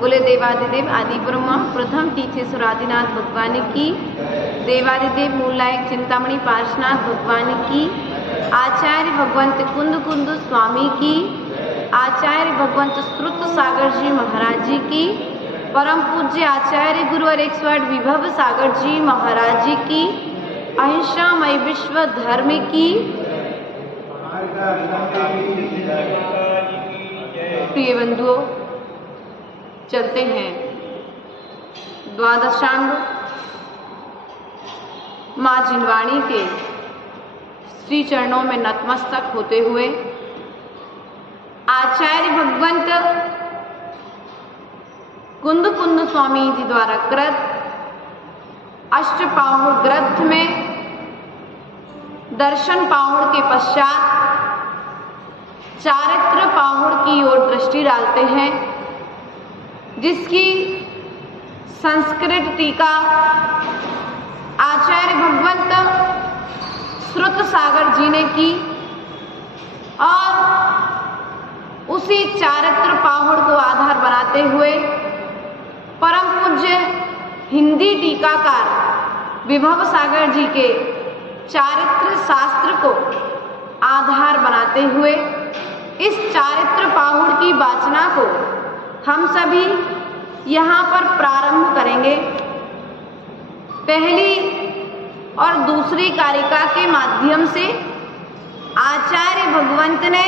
बोले देवादिदेव आदि ब्रह्मा प्रथम तीर्थेश्वर आदिनाथ भगवान की, देवादिदेव मूलनायक चिंतामणि पार्श्वनाथ भगवान की, आचार्य भगवंत कुंद कुंद स्वामी की, आचार्य भगवंत श्रुत सागर जी महाराज जी की, परम पूज्य आचार्य गुरुवर 108 विभव सागर जी महाराज जी की, अहिंसामय विश्व धर्म की। प्रिय बंधुओं, चलते हैं द्वादशांग मां जिनवाणी के श्री चरणों में नतमस्तक होते हुए आचार्य भगवंत कुंद कुंद स्वामी जी द्वारा कृत अष्टपाहुड़ ग्रंथ में दर्शन पाहुड़ के पश्चात चारित्र पाहुड़ की ओर दृष्टि डालते हैं, जिसकी संस्कृत टीका आचार्य भगवंत श्रुत सागर जी ने की और उसी चारित्र पाहुड़ को आधार बनाते हुए परम पूज्य हिंदी टीकाकार विभव सागर जी के चारित्र शास्त्र को आधार बनाते हुए इस चारित्र पाहुड़ की वाचना को हम सभी यहाँ पर प्रारंभ करेंगे। पहली और दूसरी कारिका के माध्यम से आचार्य भगवंत ने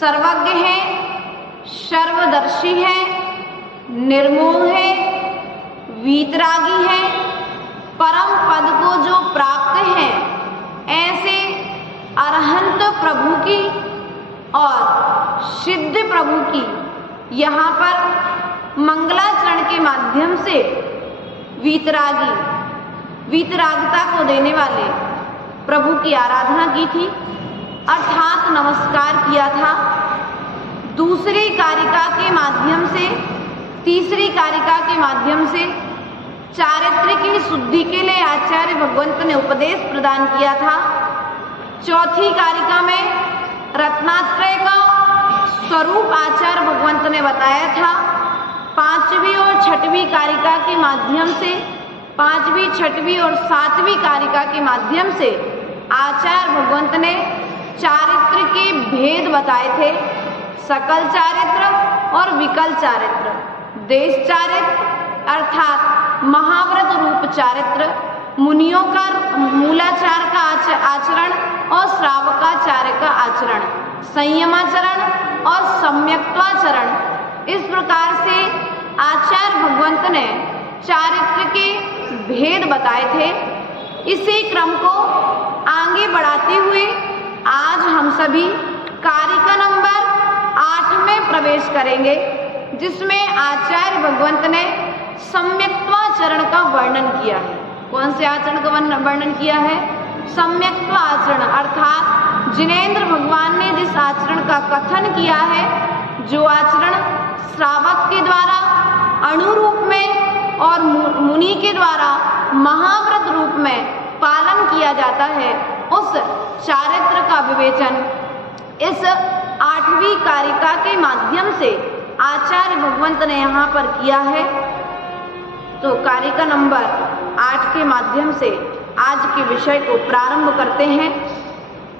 सर्वज्ञ है, सर्वदर्शी है, निर्मोह है, वीतरागी है, परम पद को जो प्राप्त है, ऐसे अरहंत प्रभु की और सिद्ध प्रभु की यहाँ पर मंगलाचरण के माध्यम से वीतरागता को देने वाले प्रभु की आराधना की थी, अर्थात नमस्कार किया था। दूसरी कारिका के माध्यम से, तीसरी कारिका के माध्यम से चारित्र की शुद्धि के लिए आचार्य भगवंत ने उपदेश प्रदान किया था। चौथी कारिका में रत्नात्रय का स्वरूप आचार्य भगवंत ने बताया था। पांचवी और छठवीं कारिका के माध्यम से, पांचवी, छठवीं और सातवीं कारिका के माध्यम से आचार्य भगवंत ने चारित्र के भेद बताए थे, सकल चारित्र और विकल चारित्र, देश चारित्र अर्थात महाव्रत रूप चारित्र, मुनियों का मूलाचार का आचरण और श्रावकाचार्य का आचरण, संयमाचरण और सम्यक्त्वाचरण। इस प्रकार से आचार्य भगवंत ने चारित्र के भेद बताए थे इसी क्रम को आगे बढ़ाते हुए आज हम सभी कारिका नंबर 8 में प्रवेश करेंगे, जिसमें आचार्य भगवंत ने सम्यक्त्वाचरण का वर्णन किया है। कौन से आचरण का वर्णन किया है? सम्यक्त्वाचरण, अर्थात जिनेंद्र भगवान ने जिस आचरण का कथन किया है, जो आचरण श्रावक के द्वारा अणु रूप में और मुनि के द्वारा महाव्रत रूप में पालन किया जाता है, उस चारित्र का विवेचन इस 8वीं कारिका के माध्यम से आचार्य भगवंत ने यहाँ पर किया है। तो कारिका नंबर 8 के माध्यम से आज के विषय को प्रारंभ करते हैं।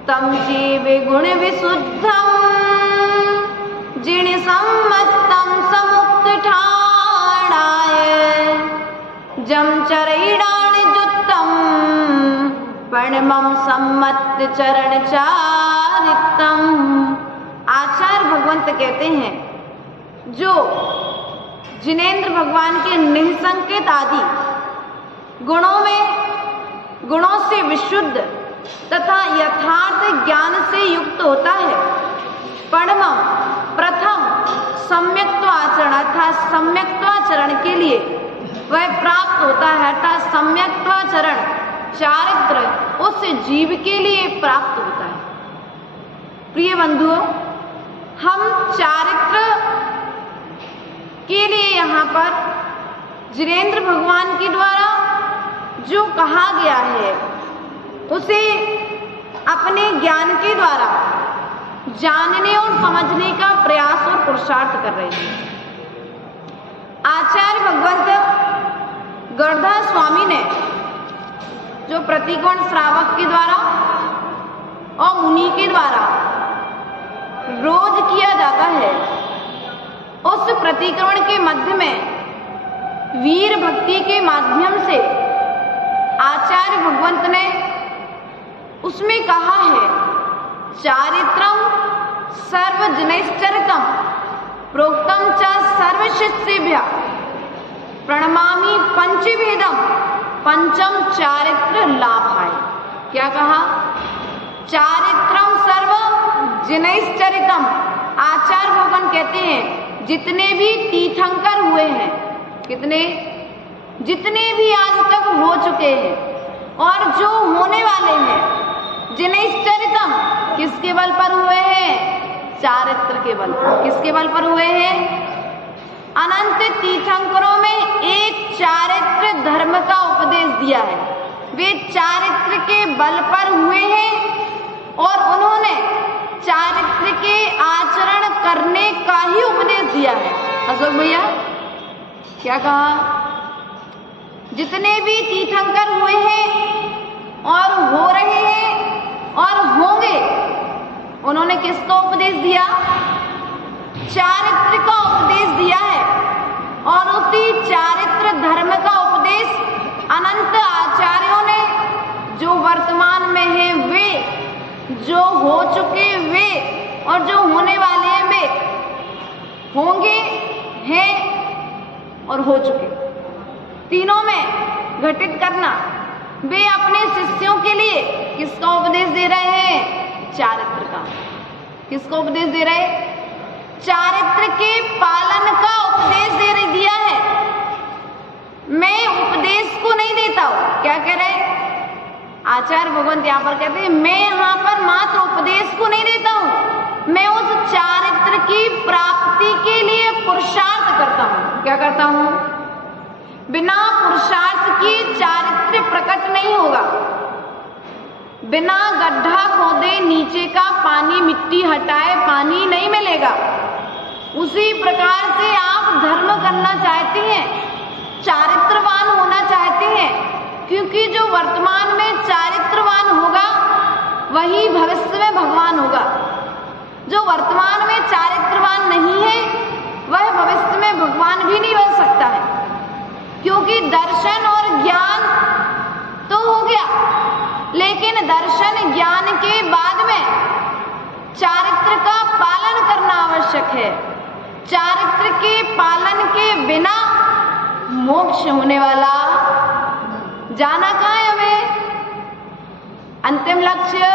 तम जीवे गुण विशुद्धम जिण सम्मतम समुक्त ठाणाय जम चरैडाण जुत्तम प्रणमम सम्मत चरण चारितम। आचार्य भगवंत कहते हैं, जो जिनेंद्र भगवान के निसंकेत आदि गुणों से विशुद्ध तथा यथार्थ ज्ञान से युक्त होता है, परमम प्रथम सम्यक्त्वाचरण अर्थात सम्यक्त्वाचरण के लिए वह प्राप्त होता है, अर्थात सम्यक्त्वाचरण चारित्र उस जीव के लिए प्राप्त होता है। प्रिय बंधुओं, हम चारित्र के लिए यहाँ पर जिनेंद्र भगवान के द्वारा जो कहा गया है, उसे अपने ज्ञान के द्वारा जानने और समझने का प्रयास और पुरुषार्थ कर रहे हैं। आचार्य भगवंत गणधर स्वामी ने जो प्रतिकोण श्रावक के द्वारा और मुनि के द्वारा रोज किया जाता है, उस प्रतिक्रमण के मध्य में वीर भक्ति के माध्यम से आचार्य भगवंत ने उसमें कहा है, चारित्रम सर्वजनैश्चरितम प्रोक्तम च सर्वशिष्येभ्यः प्रणमामि पंचभेदम पंचम चारित्र लाभाय। क्या कहा? चारित्रम सर्वजनैश्चरितम। आचार्य भगवान कहते हैं, जितने भी तीर्थंकर हुए हैं, जितने भी आज तक हो चुके हैं और जो होने वाले हैं, जिनैश्चरितम किसके बल पर हुए हैं? चारित्र के बल पर। किसके बल पर हुए हैं? अनंत तीर्थंकरों में एक चारित्र धर्म का उपदेश दिया है, वे चारित्र के बल पर हुए हैं और उन्होंने चारित्र के आचरण करने का ही उपदेश दिया है। अशोक भैया क्या कहा? जितने भी तीर्थंकर हुए हैं और हो रहे हैं और होंगे, उन्होंने किसका उपदेश दिया? चारित्र का उपदेश दिया है। और उसी चारित्र धर्म का उपदेश अनंत आचार्यों ने, जो वर्तमान में हैं वे, जो हो चुके वे और जो होने वाले हैं वे, होंगे, हैं और हो चुके, तीनों में घटित करना। वे अपने शिष्यों के लिए किसका उपदेश दे रहे हैं? चारित्र का। किसको उपदेश दे रहे? चारित्र के पालन का उपदेश दिया है। मैं उपदेश को नहीं देता हूं। क्या कह रहे? आचार्य भगवंत यहाँ पर कहते हैं, मैं यहाँ पर मात्र उपदेश को नहीं देता हूं, मैं उस चारित्र की प्राप्ति के लिए पुरुषार्थ करता हूं। क्या करता हूं? बिना पुरुषार्थ के चारित्र प्रकट नहीं होगा। बिना गड्ढा खोदे नीचे का पानी, मिट्टी हटाए पानी नहीं मिलेगा। उसी प्रकार से आप धर्म करना चाहते हैं, चारित्रवान होना चाहते हैं, क्योंकि जो वर्तमान में चारित्रवान होगा वही भविष्य में भगवान होगा। जो वर्तमान में चारित्रवान नहीं है वह भविष्य में भगवान भी नहीं बन सकता है, क्योंकि दर्शन और ज्ञान तो हो गया, लेकिन दर्शन ज्ञान के बाद में चारित्र का पालन करना आवश्यक है। चारित्र के पालन के बिना मोक्ष होने वाला, जाना कहाँ है हमें? अंतिम लक्ष्य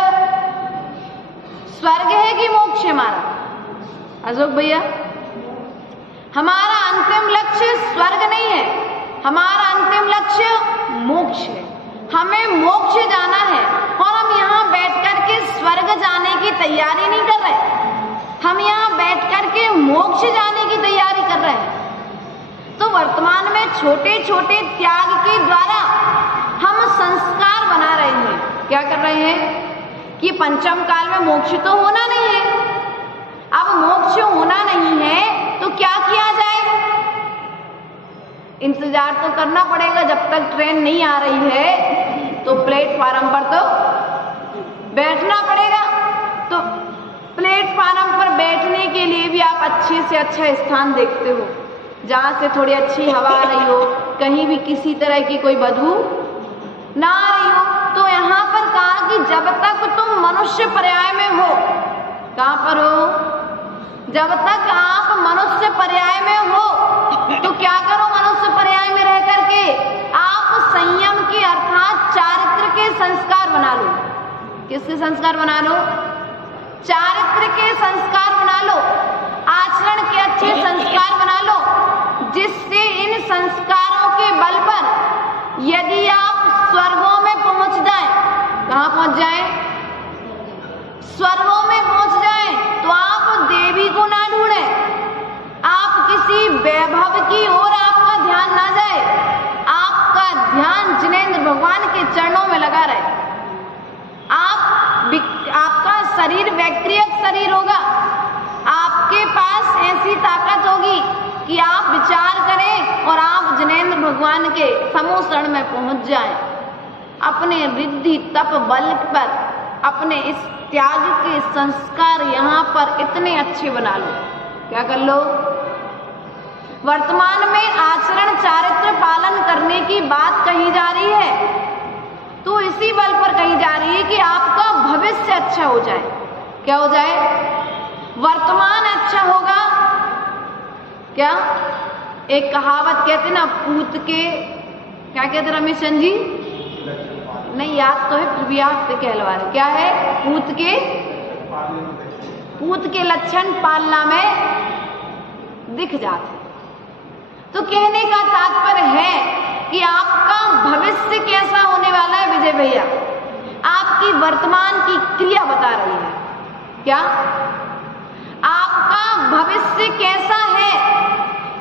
स्वर्ग है कि मोक्ष है हमारा? अशोक भैया, हमारा अंतिम लक्ष्य स्वर्ग नहीं है, हमारा अंतिम लक्ष्य मोक्ष है। हमें मोक्ष जाना है और हम यहाँ बैठ कर के स्वर्ग जाने की तैयारी नहीं कर रहे, हम यहाँ बैठ कर के मोक्ष जाने की तैयारी कर रहे हैं। तो वर्तमान में छोटे छोटे त्याग के द्वारा हम संस्कार बना रहे हैं। क्या कर रहे हैं कि पंचम काल में मोक्ष तो होना नहीं है। अब मोक्ष होना नहीं है तो क्या किया जाए? इंतजार तो करना पड़ेगा जब तक ट्रेन नहीं आ रही है, तो प्लेटफार्म पर तो बैठना पड़ेगा। तो प्लेटफार्म पर बैठने के लिए भी आप अच्छे से अच्छा स्थान देखते हो जहां से थोड़ी अच्छी हवा आ रही हो, कहीं भी किसी तरह की कोई बदबू ना आ रही हो। तो यहाँ पर कहा कि जब तक तुम मनुष्य पर्याय में हो, कहां पर हो? जब तक आप मनुष्य पर्याय में हो तो क्या करो? मनुष्य पर्याय में रह करके आप संयम के अर्थात चारित्र के संस्कार बना लो। किसके संस्कार बना लो? चारित्र के संस्कार बना लो, आचरण के अच्छे संस्कार बना लो, जिससे इन संस्कारों के बल पर यदि आप स्वर्गों में पहुंच जाएं, कहां पहुंच जाएं? स्वर्गों में पहुंच जाएं, तो आप देवी को ना ढूंढें, आप किसी वैभव की ओर आपका ध्यान ना जाए, आपका ध्यान जिनेंद्र भगवान के चरणों में लगा रहे। आपका शरीर वैक्रियक शरीर होगा, आपके पास ऐसी ताकत होगी कि आप विचार करें और आप जिनेंद्र भगवान के समूह में पहुंच जाएं। अपने रिद्धि तप बल पर अपने इस त्याग के संस्कार यहाँ पर इतने अच्छे बना लो। क्या कर लो? वर्तमान में आचरण चारित्र पालन करने की बात कही जा रही है, तो इसी बल पर कही जा रही है कि आपका भविष्य अच्छा हो जाए। क्या हो जाए? वर्तमान अच्छा होगा। क्या एक कहावत कहते ना, पूत के क्या कहते रमेश चंद जी? नहीं याद तो है, फिर भी याद से कहलवा रहे। क्या है? पूत के लक्षण पालना में दिख जाते। तो कहने का तात्पर्य है कि आपका भविष्य कैसा होने वाला है विजय भैया, आपकी वर्तमान की क्रिया बता रही है। क्या आपका भविष्य कैसा है?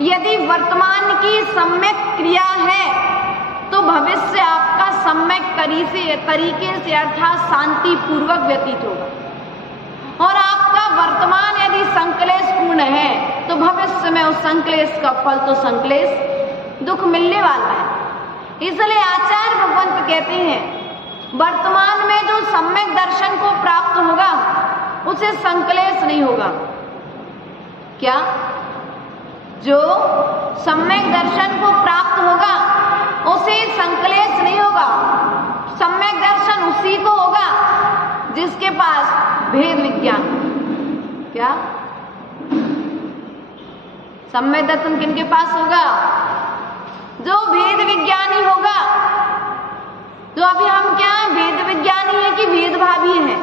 यदि वर्तमान की सम्यक क्रिया है तो भविष्य आपका सम्यक तरीके से अर्थात शांति पूर्वक व्यतीत होगा। और आपका वर्तमान यदि संक्लेश पूर्ण है तो भविष्य में उस संक्लेश का फल तो संक्लेश दुख मिलने वाला है। इसलिए आचार्य भगवंत कहते हैं वर्तमान में जो सम्यक दर्शन को प्राप्त होगा उसे संक्लेश नहीं होगा। क्या? जो सम्यक दर्शन को प्राप्त होगा उसे संक्लेश नहीं होगा। सम्यक दर्शन उसी को होगा जिसके पास भेद विज्ञान। क्या? सम्यक दर्शन किनके पास होगा? जो भेद विज्ञानी होगा। तो अभी हम क्या हैं? भेद विज्ञानी है कि भेदभावी हैं?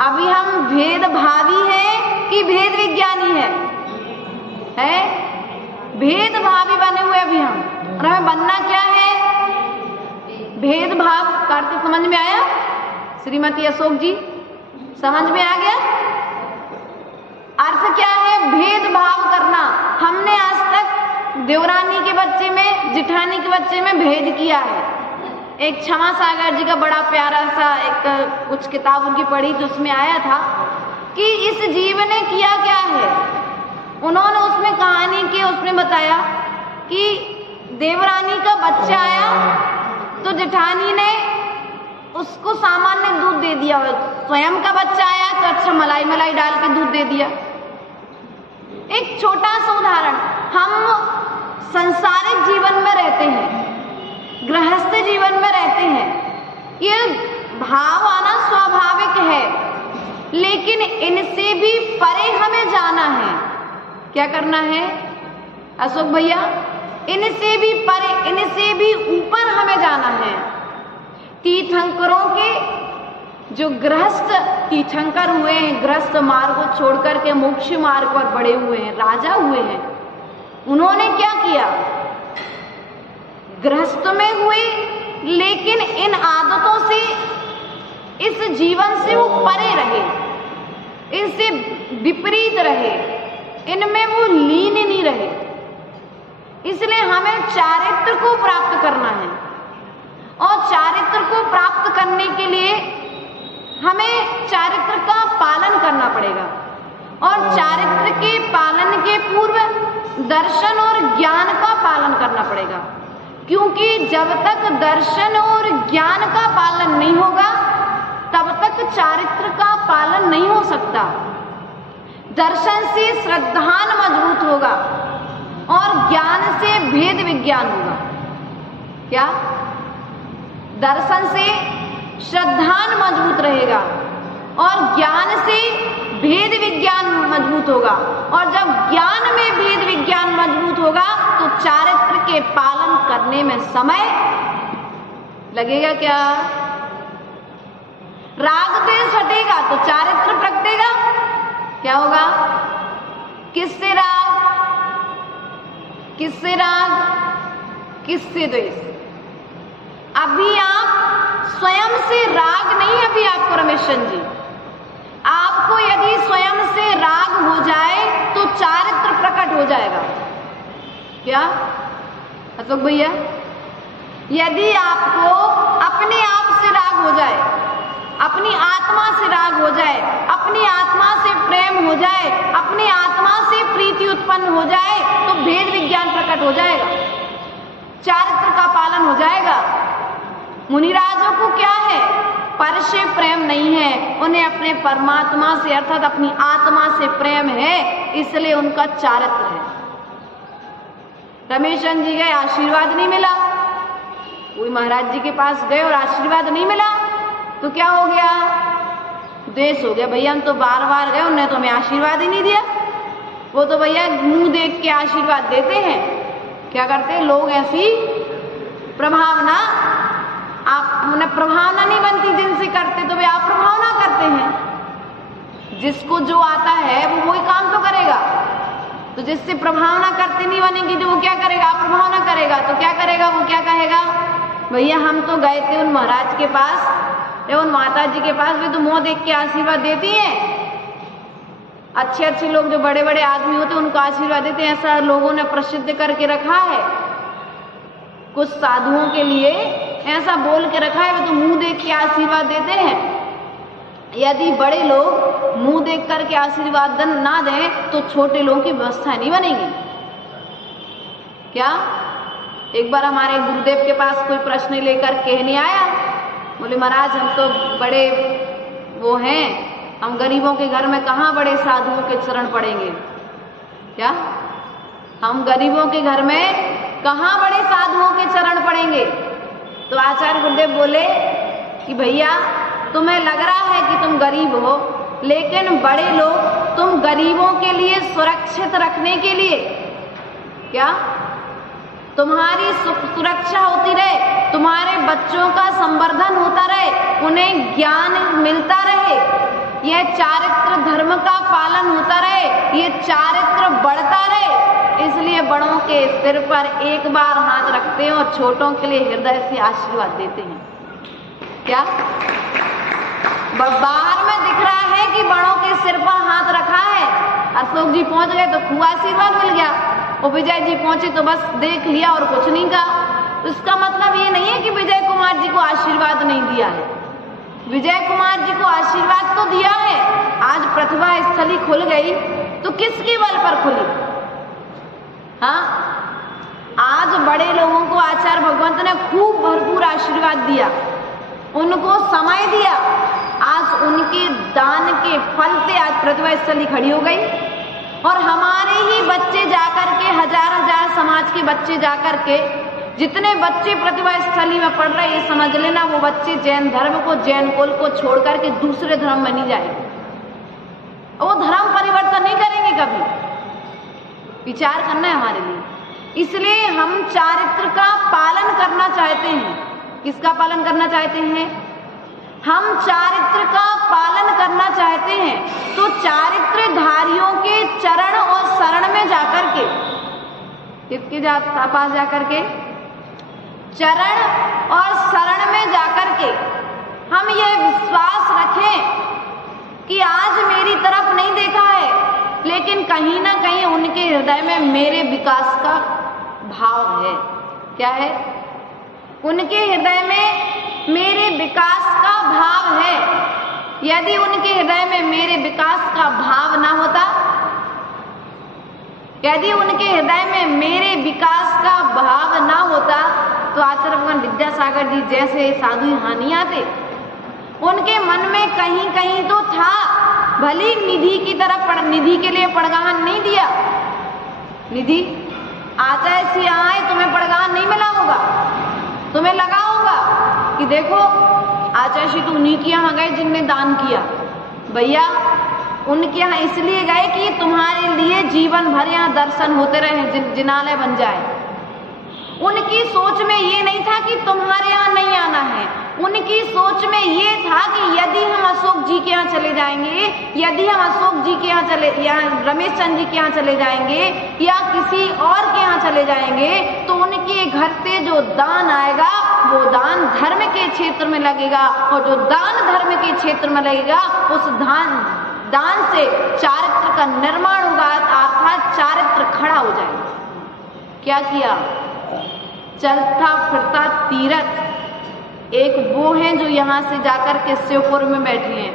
अभी हम भेदभावी हैं कि भेद विज्ञानी है? भेदभावी बने हुए अभी हम। और हमें बनना क्या है? भेदभाव। कार्तिक समझ में आया? श्रीमती अशोक जी समझ में आ गया? अर्थ क्या है? भेदभाव करना। हमने आज तक देवरानी के बच्चे में, जिठानी के बच्चे में भेद किया है। एक क्षमा सागर जी का बड़ा प्यारा सा एक कुछ किताब उनकी पढ़ी तो उसमें आया था कि इस जीव ने किया क्या है। उन्होंने उसमें कहानी की, उसमें बताया कि देवरानी का बच्चा आया तो जेठानी ने उसको सामान्य दूध दे दिया। स्वयं का बच्चा आया तो अच्छा मलाई डाल के दूध दे दिया। एक छोटा सा उदाहरण, हम संसारिक जीवन में रहते हैं, गृहस्थ जीवन में रहते हैं, ये भाव आना स्वाभाविक है, लेकिन इनसे भी परे हमें जाना है। क्या करना है अशोक भैया? इनसे भी परे, इनसे भी ऊपर हमें जाना तीर्थंकरों के जो गृहस्थ तीर्थंकर हुए हैं, गृहस्थ मार्ग को छोड़कर के मोक्ष मार्ग पर बढ़े हुए हैं, राजा हुए हैं, उन्होंने क्या किया? गृहस्थ में हुए, लेकिन इन आदतों से, इस जीवन से वो परे रहे, इनसे विपरीत रहे, इनमें वो लीन नहीं रहे। इसलिए हमें चारित्र को प्राप्त करना है, और चारित्र को प्राप्त करने के लिए हमें चारित्र का पालन करना पड़ेगा, और चारित्र के पालन के पूर्व दर्शन और ज्ञान का पालन करना पड़ेगा, क्योंकि जब तक दर्शन और ज्ञान का पालन नहीं होगा तब तक चारित्र का पालन नहीं हो सकता। दर्शन से श्रद्धान मजबूत होगा और ज्ञान से भेद विज्ञान होगा। क्या? दर्शन से श्रद्धान मजबूत रहेगा और ज्ञान से भेद विज्ञान मजबूत होगा, और जब ज्ञान में भेद विज्ञान मजबूत होगा तो चारित्र के पालन करने में समय लगेगा। क्या? राग द्वेष हटेगा तो चारित्र प्रगटेगा। क्या होगा? किससे राग, किससे राग, किससे द्वेष? अभी आप स्वयं से राग नहीं, अभी आपको रमेशन जी, आपको यदि स्वयं से राग हो जाए तो चारित्र प्रकट हो जाएगा। क्या अशोक भैया? यदि आपको अपने आप से राग हो जाए, अपनी आत्मा से राग हो जाए, अपनी आत्मा से प्रेम हो जाए, अपनी आत्मा से प्रीति उत्पन्न हो जाए तो भेद विज्ञान प्रकट हो जाएगा, चारित्र का पालन हो जाएगा। मुनिराजों को क्या है? पर से प्रेम नहीं है, उन्हें अपने परमात्मा से अर्थात अपनी आत्मा से प्रेम है, इसलिए उनका चारित्र है। रमेश चंद जी गए, आशीर्वाद नहीं मिला, कोई महाराज जी के पास गए और आशीर्वाद नहीं मिला तो क्या हो गया? द्वेष हो गया। भैया हम तो बार बार गए, उन्होंने तो हमें आशीर्वाद ही नहीं दिया। वो तो भैया मुंह देख के आशीर्वाद देते हैं। क्या करते हैं लोग? ऐसी प्रभावना, आप उन्हें प्रभावना नहीं बनती जिनसे करते तो वे आप प्रभावना करते हैं। जिसको जो आता है वो वही काम तो करेगा, तो जिससे प्रभावना करते नहीं बनेगी तो वो क्या करेगा? आप प्रभावना करेगा तो क्या करेगा? वो क्या कहेगा? भैया हम तो गए थे उन महाराज के पास या उन माता जी के पास, वे तो मुंह देख के आशीर्वाद देती हैं। अच्छे अच्छे लोग जो बड़े बड़े आदमी होते हैं उनको आशीर्वाद देते हैं, ऐसा लोगों ने प्रसिद्ध करके रखा है। कुछ साधुओं के लिए ऐसा बोल के रखा है, वे तो मुंह देख के आशीर्वाद देते हैं। यदि बड़े लोग मुंह देख करके आशीर्वाद ना दें तो छोटे लोगों की व्यवस्था नहीं बनेगी। क्या? एक बार हमारे गुरुदेव के पास कोई प्रश्न लेकर कहने आया, बोले महाराज हम तो बड़े वो हैं, हम गरीबों के घर में कहाँ बड़े साधुओं के चरण पड़ेंगे। क्या? हम गरीबों के घर में कहाँ बड़े साधुओं के चरण पड़ेंगे। तो आचार्य गुरुदेव बोले कि भैया तुम्हें लग रहा है कि तुम गरीब हो, लेकिन बड़े लोग तुम गरीबों के लिए सुरक्षित रखने के लिए, क्या तुम्हारी सुरक्षा होती रहे, तुम्हारे बच्चों का संवर्धन होता रहे, उन्हें ज्ञान मिलता रहे, यह चारित्र धर्म का पालन होता रहे, ये चारित्र बढ़ता रहे, इसलिए बड़ों के सिर पर एक बार हाथ रखते हैं और छोटों के लिए हृदय से आशीर्वाद देते हैं। क्या? बाहर में दिख रहा है कि बड़ों के सिर पर हाथ रखा है, अशोक जी पहुंच गए तो खूब आशीर्वाद मिल गया, और विजय जी पहुंचे तो बस देख लिया और कुछ नहीं कहा। तो इसका मतलब ये नहीं है कि विजय कुमार जी को आशीर्वाद नहीं दिया है, विजय कुमार जी को आशीर्वाद तो दिया है। आज प्रतिभा स्थली खुल गई तो किसके बल पर खुली? हाँ, आज बड़े लोगों को आचार्य भगवंत ने खूब भरपूर आशीर्वाद दिया, उनको समय दिया, आज उनके दान के फल से आज प्रतिभा स्थली खड़ी हो गई। और हमारे ही बच्चे जाकर के, हजार हजार समाज के बच्चे जाकर के, जितने बच्चे प्रतिभा स्थली में पढ़ रहे, ये समझ लेना वो बच्चे जैन धर्म को, जैन कुल को छोड़ करके दूसरे धर्म में नहीं जाएंगे, वो धर्म परिवर्तन नहीं करेंगे कभी। विचार करना है हमारे लिए। इसलिए हम चारित्र का पालन करना चाहते हैं, किसका पालन करना चाहते हैं? हम चारित्र का पालन करना चाहते हैं तो चारित्रधारियों के चरण और शरण में जाकर के, किसके पास जाकर के? चरण और शरण में जाकर के हम यह विश्वास रखें कि आज मेरी तरफ नहीं देखा है, लेकिन कहीं ना कहीं उनके हृदय में मेरे विकास का भाव है। क्या है? उनके हृदय में मेरे विकास का भाव है। यदि उनके हृदय में मेरे विकास का भाव ना होता, यदि उनके हृदय में मेरे विकास का भाव ना होता तो आचार्य भगवान विद्यासागर जी जैसे साधु यहाँ नहीं आते। उनके मन में कहीं कहीं तो था, भली निधि की तरफ, निधि के लिए पड़गाहन नहीं दिया। निधि आचार्य से आए, तुम्हें पड़गाहन नहीं मिला होगा, तुम्हें लगा होगा कि देखो आचार्य श्री तो उन्हीं के यहाँ गए जिनने दान किया। भैया उनके यहाँ इसलिए गए कि तुम्हारे लिए जीवन भर यहाँ दर्शन होते रहे, जिनालय बन जाए। उनकी सोच में ये नहीं था कि तुम्हारे यहाँ नहीं आना है। उनकी सोच में ये था कि यदि हम अशोक जी के यहाँ चले जाएंगे, यदि हम अशोक जी के यहाँ या रमेश चंद्र जी के यहाँ चले जाएंगे या किसी और के यहाँ चले जाएंगे तो उनके घर से जो दान आएगा वो दान धर्म के क्षेत्र में लगेगा, और जो दान धर्म के क्षेत्र में लगेगा उस दान से चारित्र का निर्माण होगा, अर्थात चारित्र खड़ा हो जाएगा। क्या किया? चलता फिरता तीरथ। एक वो हैं जो यहाँ से जाकर के शिवपुर में बैठे हैं,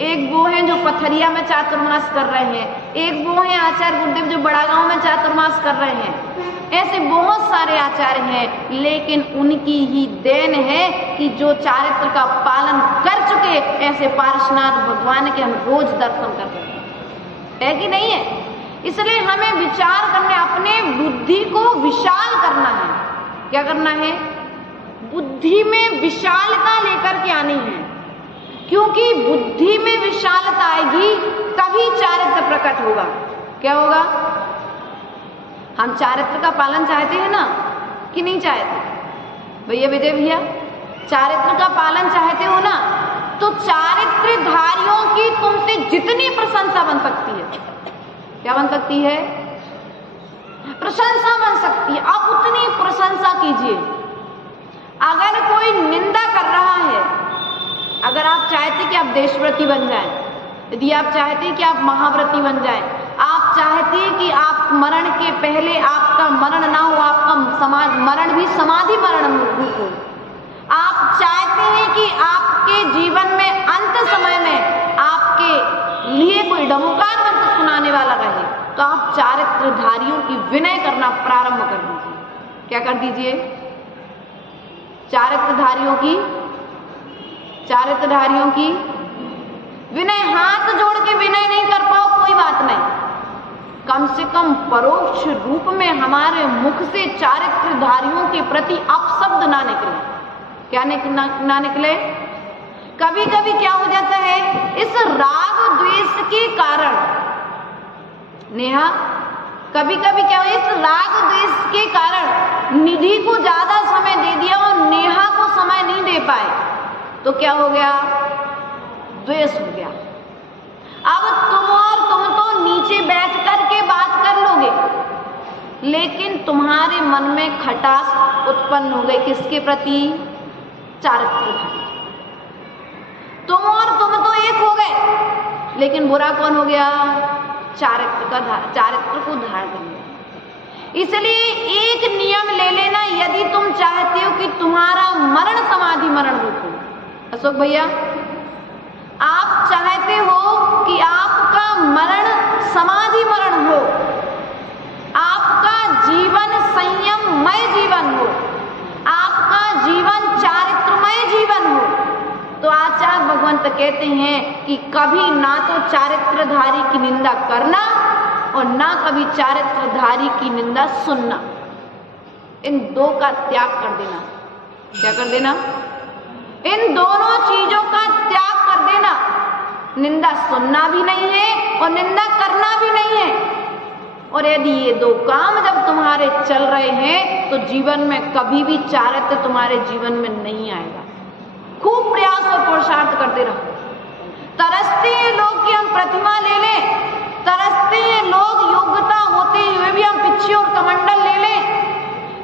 एक वो हैं जो पथरिया में चातुर्मास कर रहे हैं, एक वो हैं आचार्य गुरुदेव जो बड़ा गांव में चातुर्मास कर रहे हैं। ऐसे बहुत सारे आचार्य हैं, लेकिन उनकी ही देन है कि जो चारित्र का पालन कर चुके ऐसे पार्श्वनाथ भगवान के हम रोज दर्शन कर रहे हैं, है कि नहीं है? इसलिए हमें विचार करने, अपने बुद्धि को विशाल करना है। क्या करना है? बुद्धि में विशालता लेकर के आनी है, क्योंकि बुद्धि में विशालता आएगी तभी चारित्र प्रकट होगा। क्या होगा? हम चारित्र का पालन चाहते हैं ना कि नहीं चाहते? भैया विजय भैया, चारित्र का पालन चाहते हो ना, तो चारित्रधारियों की तुमसे जितनी प्रशंसा बन सकती है, क्या बन सकती है? प्रशंसा बन सकती है। आप उतनी प्रशंसा कीजिए। अगर कोई निंदा कर रहा है, अगर आप चाहते कि आप देशव्रती बन जाएं, यदि आप चाहते कि आप महाव्रती बन जाएं, आप चाहते कि आप मरण के पहले आपका मरण ना हो, आपका मरण भी समाधि मरण रूप हो, आप चाहते हैं कि आपके जीवन में अंत समय में आपके लिए कोई डमोकार मंत्र सुनाने वाला रहे, तो आप चारित्रधारियों की विनय करना प्रारंभ कर दीजिए। क्या कर दीजिए? चारित्रधारियों की विनय। हाथ जोड़ के विनय नहीं कर पाओ कोई बात नहीं, कम से कम परोक्ष रूप में हमारे मुख से चारित्रधारियों के प्रति अपशब्द ना निकले। क्या ना निकले? कभी कभी क्या हो जाता है, इस राग द्वेष के कारण, नेहा, कभी कभी क्या हो, इस राग द्वेष के कारण निधि को ज्यादा समय दे दिया और नेहा को समय नहीं दे पाए, तो क्या हो गया? द्वेष हो गया। अब तुम तो नीचे बैठ कर के बात कर लोगे, लेकिन तुम्हारे मन में खटास उत्पन्न हो गई किसके प्रति? चारित्रधारी। तुम तो एक हो गए, लेकिन बुरा कौन हो गया? चारित्र को धारण करना। इसलिए एक नियम ले लेना, यदि तुम चाहते हो कि तुम्हारा मरण समाधि मरण रूप हो। अशोक भैया, आप चाहते हो कि आपका मरण समाधि मरण हो, आपका जीवन संयममय जीवन हो, आपका जीवन चारित्रमय जीवन हो, तो आचार्य भगवंत कहते हैं कि कभी ना तो चारित्रधारी की निंदा करना और ना कभी चारित्रधारी की निंदा सुनना। इन दो का त्याग कर देना। क्या कर देना? इन दोनों चीजों का त्याग कर देना। निंदा सुनना भी नहीं है और निंदा करना भी नहीं है। और यदि ये दो काम जब तुम्हारे चल रहे हैं तो जीवन में कभी भी चारित्र तुम्हारे जीवन में नहीं आएगा। खूब प्रयास और पुरुषार्थ करते रहो। तरसते हैं लोग कि हम प्रतिमा ले लें, तरसते हैं लोग योग्यता होते हुए भी हम पिछे और कमंडल ले लें,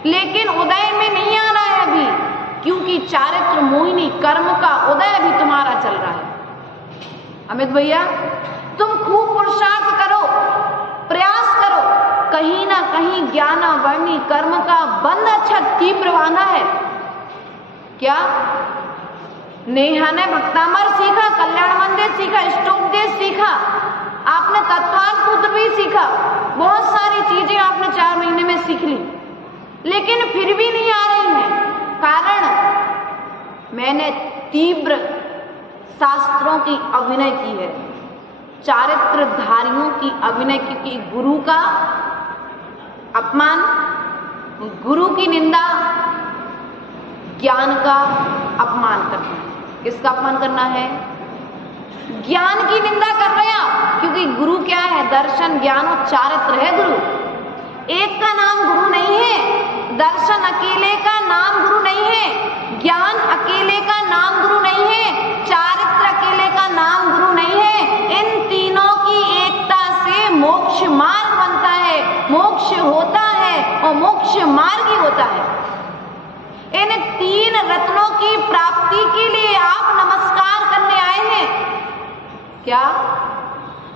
लेकिन उदय में नहीं आना है अभी, क्योंकि चारित्र मोहिनी कर्म का उदय अभी तुम्हारा चल रहा है। अमित भैया, तुम खूब पुरुषार्थ करो, प्रयास करो, कहीं ना कहीं ज्ञान वर्णी कर्म का बंध अच्छा तीव्र बांधा है। क्या नेहा ने भक्तामर सीखा, कल्याण मंदिर सीखा, इष्टोपदेश सीखा, आपने तत्वार्थ सूत्र भी सीखा, बहुत सारी चीजें आपने 4 महीने में सीख ली, लेकिन फिर भी नहीं आ रही हैं। कारण मैंने तीव्र शास्त्रों की अभिनय की है, चारित्रधारियों की अभिनय, क्योंकि गुरु का अपमान, गुरु की निंदा, ज्ञान का अपमान करना है। किसका अपमान करना है? ज्ञान की निंदा कर रहे हैं आप, क्योंकि गुरु क्या है? दर्शन, ज्ञान और चारित्र है गुरु। एक का नाम गुरु नहीं है, दर्शन अकेले का नाम गुरु नहीं है, ज्ञान अकेले का नाम गुरु नहीं है, चारित्र अकेले का नाम गुरु नहीं है। इन तीनों की एकता से मोक्ष मार्ग बनता है, मोक्ष होता है और मोक्ष मार्ग ही होता है। इन 3 रत्नों की प्राप्ति के लिए आप नमस्कार करने आए हैं क्या?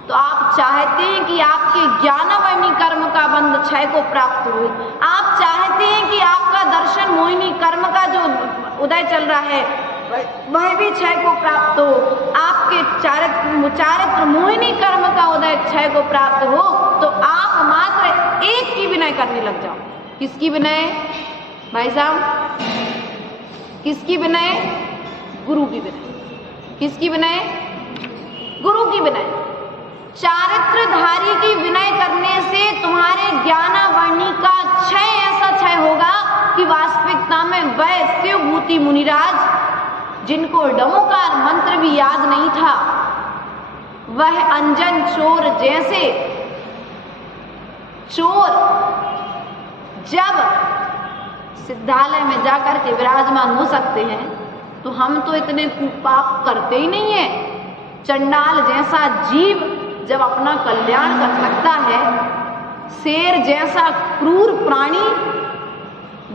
तो आप चाहते हैं कि आपके ज्ञानवर्णी कर्म का बंध क्षय को प्राप्त हो, आप चाहते हैं कि आपका दर्शन मोहिनी कर्म का जो उदय चल रहा है वह भी क्षय को प्राप्त हो, आपके चारित्र मोहिनी कर्म का उदय क्षय को प्राप्त हो, तो आप मात्र एक की विनय करने लग जाओ। किसकी विनय भाई साहब? किसकी विनय? गुरु की विनय। किसकी विनय? गुरु की विनय। चारित्रधारी की विनय करने से तुम्हारे ज्ञानावर्णी का क्षय ऐसा क्षय होगा कि वास्तविकता में वह शिवभूति मुनिराज, जिनको डमोकार मंत्र भी याद नहीं था, वह अंजन चोर जैसे चोर जब सिद्धालय में जाकर के विराजमान हो सकते हैं, तो हम तो इतने पाप करते ही नहीं है। चंडाल जैसा जीव जब अपना कल्याण कर सकता है, शेर जैसा क्रूर प्राणी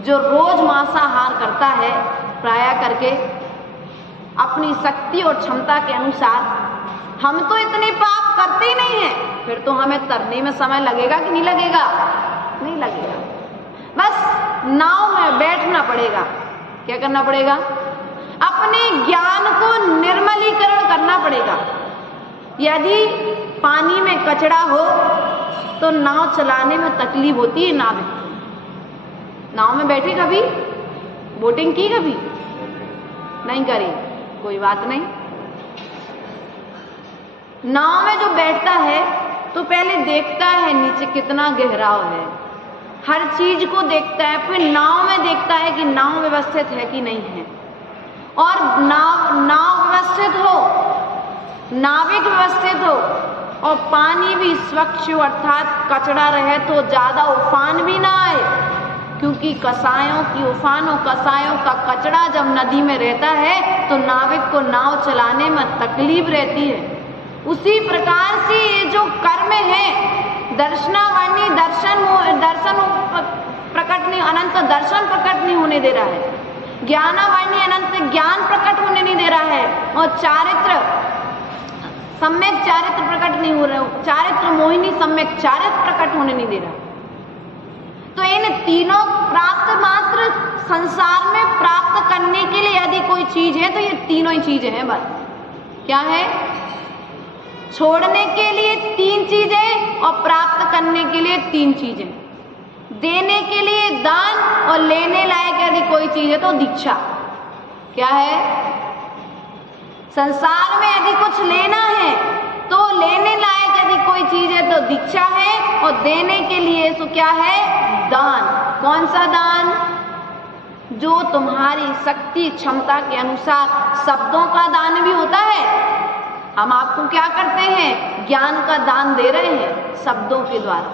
जो रोज मांसाहार करता है प्रायः करके अपनी शक्ति और क्षमता के अनुसार, हम तो इतने पाप करते ही नहीं है, फिर तो हमें तरने में समय लगेगा कि नहीं लगेगा? नहीं लगेगा। बस नाव में बैठना पड़ेगा। क्या करना पड़ेगा? अपने ज्ञान को निर्मलीकरण करना पड़ेगा। यदि पानी में कचरा हो तो नाव चलाने में तकलीफ होती है। नाव में बैठे कभी? बोटिंग की कभी? नहीं करी, कोई बात नहीं। नाव में जो बैठता है तो पहले देखता है नीचे कितना गहराव है, हर चीज को देखता है, फिर नाव में देखता है कि नाव व्यवस्थित है कि नहीं है। और नाव व्यवस्थित हो, नाविक व्यवस्थित हो और पानी भी स्वच्छ हो, अर्थात कचरा रहे तो ज्यादा उफान भी ना आए, क्योंकि कसायों की उफान और कसायों का कचरा जब नदी में रहता है तो नाविक को नाव चलाने में तकलीफ रहती है। उसी प्रकार से ये जो कर्म है, दर्शनावर्णी दर्शन प्रकट नहीं, अनंत दर्शन प्रकट नहीं होने दे रहा है, ज्ञानावर्णी अनंत ज्ञान प्रकट होने नहीं दे रहा है, और चारित्र सम्यक चारित्र प्रकट नहीं हो रहा है, चारित्र मोहिनी सम्यक चारित्र प्रकट होने नहीं दे रहा। तो इन तीनों प्राप्त मात्र संसार में प्राप्त करने के लिए यदि कोई चीज है तो ये तीनों ही चीजें हैं बस। क्या है? छोड़ने के लिए 3 चीजें और प्राप्त करने के लिए 3 चीजें। देने के लिए दान और लेने लायक यदि कोई चीज है तो दीक्षा। क्या है? संसार में यदि कुछ लेना है तो लेने लायक यदि कोई चीज है तो दीक्षा है, और देने के लिए तो क्या है? दान। कौन सा दान? जो तुम्हारी शक्ति क्षमता के अनुसार। शब्दों का दान भी होता है। हम आपको क्या करते हैं? ज्ञान का दान दे रहे हैं शब्दों के द्वारा।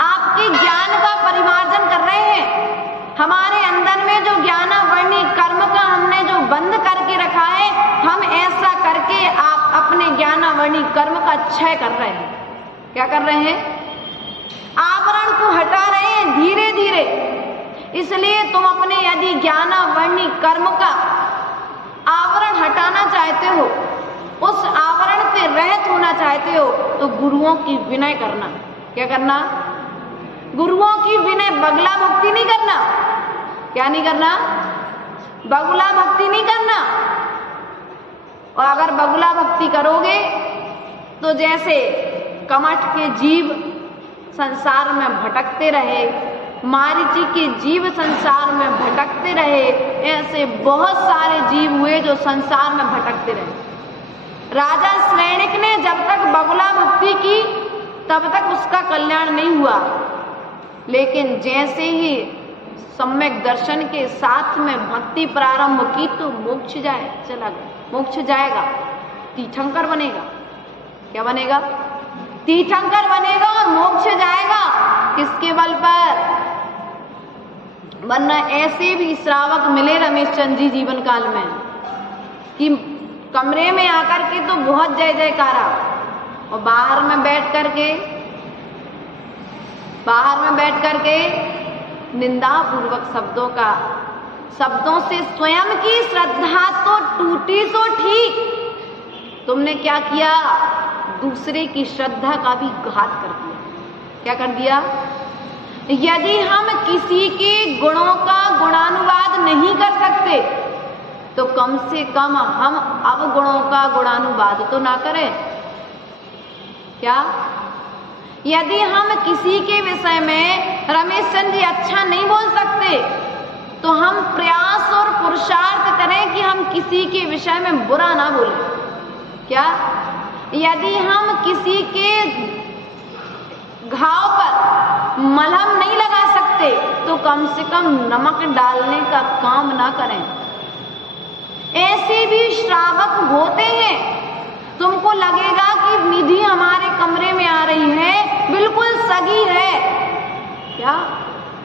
आपके ज्ञान का परिमार्जन कर रहे हैं। हमारे अंदर में जो ज्ञानावर्णी कर्म का हमने जो बंद करके रखा है, हम ऐसा करके आप अपने ज्ञानावर्णी कर्म का क्षय कर रहे हैं। क्या कर रहे हैं? आवरण को हटा रहे हैं धीरे धीरे। इसलिए तुम अपने यदि ज्ञानावर्णी कर्म का आवरण हटाना चाहते हो, उस आवरण से रहित होना चाहते हो, तो गुरुओं की विनय करना। क्या करना? गुरुओं की विनय। बगला भक्ति नहीं करना। क्या नहीं करना? बगुला भक्ति नहीं करना। और अगर बगुला भक्ति करोगे तो जैसे कमठ के जीव संसार में भटकते रहे, मारीची के जीव संसार में भटकते रहे, ऐसे बहुत सारे जीव हुए जो संसार में भटकते रहे। राजा श्रेणिक ने जब तक बगुला भक्ति की तब तक उसका कल्याण नहीं हुआ, लेकिन जैसे ही सम्यक दर्शन के साथ में भक्ति प्रारंभ की तो मोक्ष चला गया। मोक्ष जाएगा, तीर्थंकर बनेगा। क्या बनेगा? तीर्थंकर बनेगा और मोक्ष जाएगा। किसके बल पर? वरना ऐसे भी श्रावक मिले रमेश चंद्र जी जीवन काल में कि कमरे में आकर के तो बहुत जय जयकारा, और बाहर में बैठ करके निंदा पूर्वक शब्दों से स्वयं की श्रद्धा तो टूटी सो ठीक, तुमने क्या किया? दूसरे की श्रद्धा का भी घात कर दिया। क्या कर दिया? यदि हम किसी के गुणों का गुणानुवाद नहीं कर सकते तो कम से कम हम अवगुणों का गुणानुवाद तो ना करें। क्या? यदि हम किसी के विषय में रमेश चंद्र जी अच्छा नहीं बोल सकते तो हम प्रयास और पुरुषार्थ करें कि हम किसी के विषय में बुरा ना बोलें। क्या? यदि हम किसी के घाव पर मलहम नहीं लगा सकते तो कम से कम नमक डालने का काम ना करें। ऐसे भी श्रावक होते हैं। तुमको लगेगा कि निधि हमारे कमरे में आ रही है, बिल्कुल सगी है। क्या?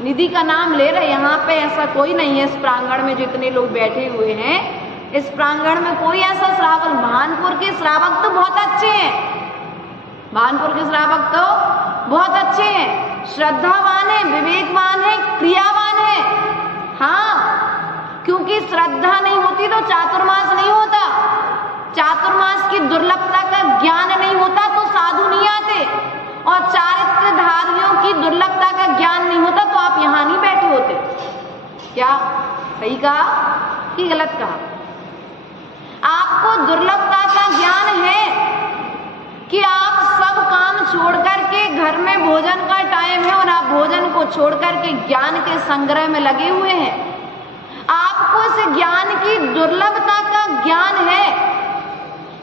निधि का नाम ले रहे। यहाँ पे ऐसा कोई नहीं है। इस प्रांगण में जितने लोग बैठे हुए हैं, इस प्रांगण में कोई ऐसा श्रावक, भानपुर के श्रावक तो बहुत अच्छे हैं। भानपुर के श्रावक तो बहुत अच्छे हैं, श्रद्धावान है, विवेकवान है, क्रियावान है। हाँ, क्योंकि श्रद्धा नहीं होती तो चातुर्मास नहीं होता। चातुर्मास की दुर्लभता का ज्ञान नहीं होता तो साधु नहीं आते, और चारित्रधारियों की दुर्लभता का ज्ञान नहीं होता तो आप यहाँ नहीं बैठे होते। क्या? सही कहा कि गलत कहा? आपको दुर्लभता का ज्ञान है कि आप सब काम छोड़ करके, घर में भोजन का टाइम है और आप भोजन को छोड़ करके ज्ञान के संग्रह में लगे हुए हैं। आपको इस ज्ञान की दुर्लभता का ज्ञान है,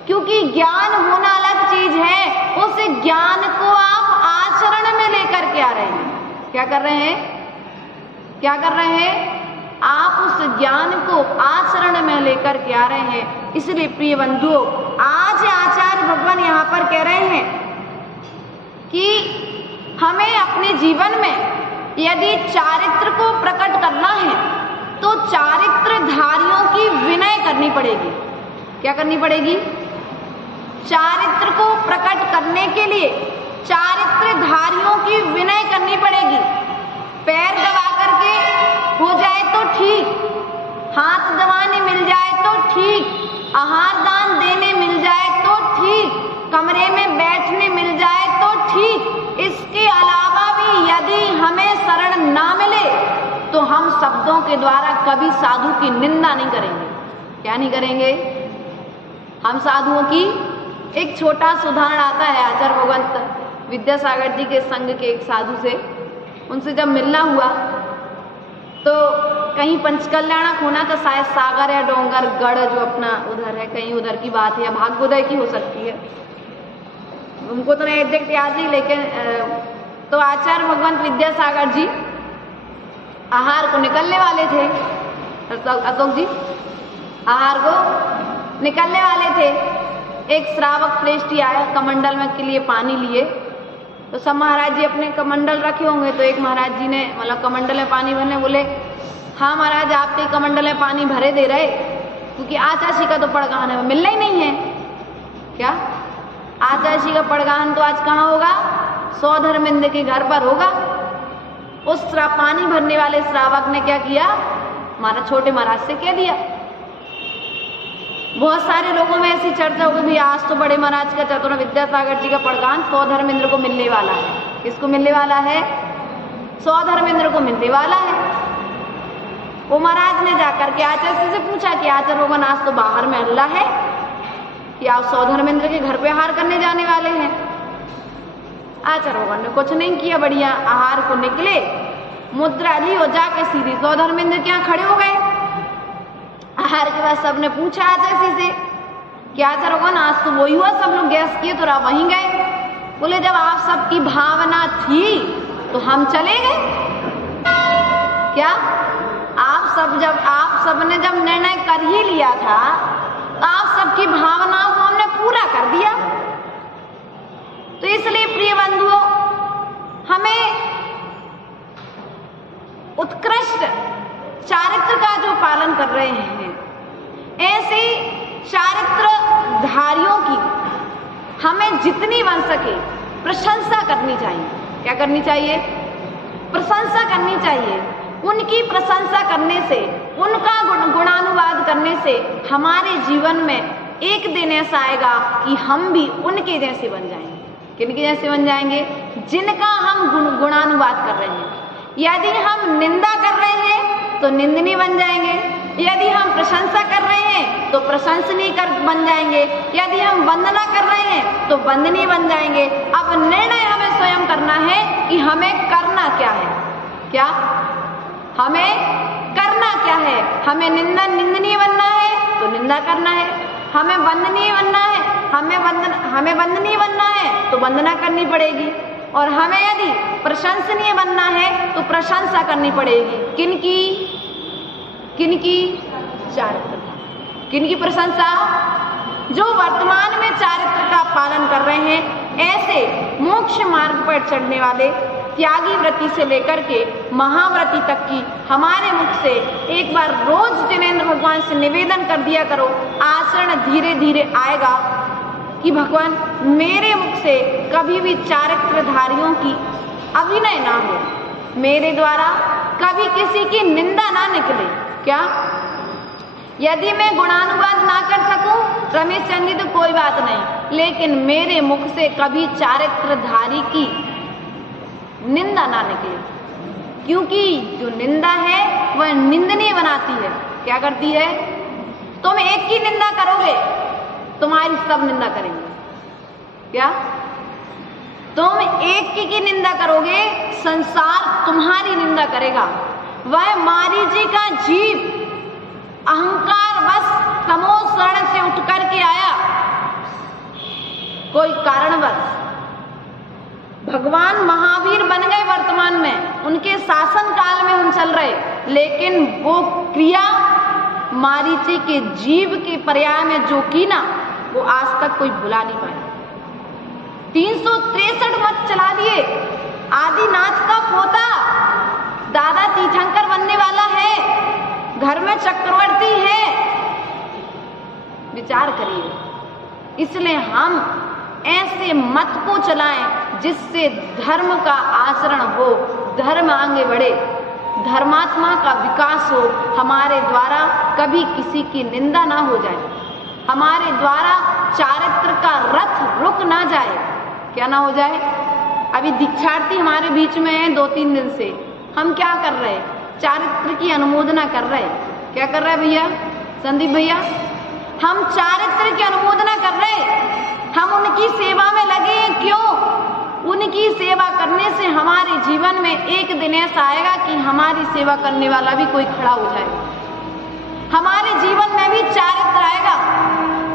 क्योंकि ज्ञान होना अलग चीज है। उस ज्ञान को आप आचरण में लेकर के आ रहे हैं। क्या कर रहे हैं? क्या कर रहे हैं? आप उस ज्ञान को आचरण में लेकर के आ रहे हैं। इसलिए प्रिय बंधुओं, आज आचार्य भगवान यहाँ पर कह रहे हैं कि हमें अपने जीवन में यदि चारित्र को प्रकट करना है तो चारित्रधारियों की विनय करनी पड़ेगी। क्या करनी पड़ेगी? चारित्र को प्रकट करने के लिए चारित्रधारियों की विनय करनी पड़ेगी। पैर दबा करके हो जाए तो ठीक, हाथ दबाने मिल जाए तो ठीक, आहार दान देने मिल जाए तो ठीक, कमरे में बैठने मिल जाए तो ठीक। इसके अलावा भी यदि हमें शरण ना मिले तो हम शब्दों के द्वारा कभी साधु की निंदा नहीं करेंगे। क्या नहीं करेंगे? हम साधुओं की, एक छोटा सा उदाहरण आता है आचार्य भगवंत विद्यासागर जी के संग के एक साधु से। उनसे जब मिलना हुआ तो कहीं पंचकल्याणक होना तो शायद सागर या डोंगर गढ़ जो अपना उधर है, कहीं उधर की बात है या भाग्योदय की हो सकती है, उनको तो एग्जैक्ट याद नहीं, लेकिन तो आचार्य भगवंत विद्यासागर जी आहार को निकलने वाले थे। अशोक जी आहार को निकलने वाले थे। एक श्रावक श्रेष्ठी आया, कमंडल में के लिए पानी लिए, तो सब महाराज जी अपने कमंडल रखे होंगे, तो एक महाराज जी ने मतलब कमंडल में पानी भरने बोले, हाँ महाराज आपके कमंडल में पानी भरे दे रहे, क्योंकि आचाशी का तो पड़गान है मिलना ही नहीं है। क्या आचाशी का पड़गान तो आज कहाँ होगा? सौधर्मेंद्र के घर पर होगा। उस पानी भरने वाले श्रावक ने क्या किया? हमारा छोटे महाराज से कह दिया। बहुत सारे लोगों में ऐसी चर्चा होगी भी आज तो बड़े महाराज का चतुर विद्यासागर जी का पड़गान सौधर्मेंद्र को मिलने वाला है। किसको मिलने वाला है? सौधर्मेंद्र को मिलने वाला है। वो महाराज ने जाकर के आचार्य से पूछा कि आचार्य भगवान आज तो बाहर में हल्ला है कि आप सौधर्मेंद्र के घर पे आहार करने जाने वाले हैं। आचार्य भगवान ने कुछ नहीं किया, बढ़िया आहार को निकले, मुद्रा ली और जाके सीधी सौधर्मेंद्र के यहाँ खड़े हो गए। आहार के बाद सबने पूछा आचार्य से कि आचार्य भगवान आज तो वही हुआ, सब लोग गैस किए तो आप वहीं गए। बोले जब आप सबकी भावना थी तो हम चले गए। क्या आप सबने जब निर्णय कर ही लिया था तो आप सबकी भावनाओं को हमने पूरा कर दिया। तो इसलिए प्रिय बंधुओं, हमें उत्कृष्ट चारित्र का जो पालन कर रहे हैं, ऐसे चारित्रधारियों की हमें जितनी बन सके प्रशंसा करनी चाहिए। क्या करनी चाहिए? प्रशंसा करनी चाहिए। उनकी प्रशंसा करने से, उनका गुणानुवाद करने से हमारे जीवन में एक दिन ऐसा आएगा कि हम भी उनके जैसे बन जाएंगे। किनके जैसे बन जाएंगे? जिनका हम गुणानुवाद कर रहे हैं। यदि हम निंदा कर रहे हैं तो निंदनीय बन जाएंगे, यदि हम प्रशंसा कर रहे हैं तो प्रशंसनीय बन जाएंगे, यदि हम वंदना कर रहे हैं तो वंदनीय बन जाएंगे। अब निर्णय हमें स्वयं करना है कि हमें करना क्या है। क्या हमें करना क्या है? हमें निंदनीय बनना है तो निंदा करना है, हमें वंदनीय बनना है, हमें वंदनीय बनना है तो वंदना करनी पड़ेगी, और हमें यदि प्रशंसनीय बनना है तो प्रशंसा करनी पड़ेगी। किनकी? चारित्र। किनकी प्रशंसा? जो वर्तमान में चारित्र का पालन कर रहे हैं, ऐसे मोक्ष मार्ग पर चढ़ने वाले त्यागी व्रती से लेकर के महाव्रती तक की हमारे मुख से एक बार रोज जिनेंद्र भगवान से निवेदन कर दिया करो। आचरण धीरे धीरे आएगा कि भगवान मेरे मुख से कभी भी चारित्रधारियों की अभिनय ना हो, मेरे द्वारा कभी किसी की निंदा ना निकले। क्या? यदि मैं गुणानुवाद ना कर सकूं रमेश चंद जी तो कोई बात नहीं, लेकिन मेरे मुख से कभी चारित्रधारी की निंदा ना निकले, क्योंकि जो निंदा है वह निंदनीय बनाती है। क्या करती है? तुम एक की निंदा करोगे, तुम्हारी सब निंदा करेंगे। क्या? तुम एक की निंदा करोगे, संसार तुम्हारी निंदा करेगा। वह मारीची का जीव अहंकार वश तमोशरण से उठ करके आया, कोई कारणवश भगवान महावीर बन गए वर्तमान में, उनके शासन काल में हम चल रहे, लेकिन वो क्रिया मारीची के जीव के पर्याय में जो की ना, वो आज तक कोई भुला नहीं पाया। 363 मत चला दिए। आदिनाथ का पोता दादा तीर्थंकर बनने वाला है, घर में चक्रवर्ती है। विचार करिए। इसलिए हम ऐसे मत को चलाएं जिससे धर्म का आचरण हो, धर्म आगे बढ़े, धर्मात्मा का विकास हो, हमारे द्वारा कभी किसी की निंदा ना हो जाए, हमारे द्वारा चारित्र का रथ रुक ना जाए। क्या ना हो जाए? अभी दीक्षार्थी हमारे बीच में है 2-3 दिन से, हम क्या कर रहे हैं? चारित्र की अनुमोदना कर रहे हैं। क्या कर रहे हैं भैया? संदीप भैया, हम चारित्र की अनुमोदना कर रहे हैं। हम उनकी सेवा में लगे हैं। क्यों? उनकी सेवा करने से हमारे जीवन में एक दिन ऐसा आएगा कि हमारी सेवा करने वाला भी कोई खड़ा हो जाएगा, हमारे जीवन में भी चारित्र आएगा।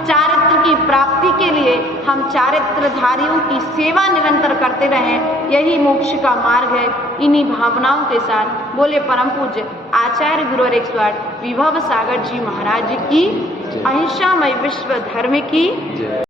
चारित्र की प्राप्ति के लिए हम चारित्रधारियों की सेवा निरंतर करते रहें, यही मोक्ष का मार्ग है। इन्हीं भावनाओं के साथ बोले परम पूज्य आचार्य गुरुवर 108 विभव सागर जी महाराज की अहिंसामय विश्व धर्म की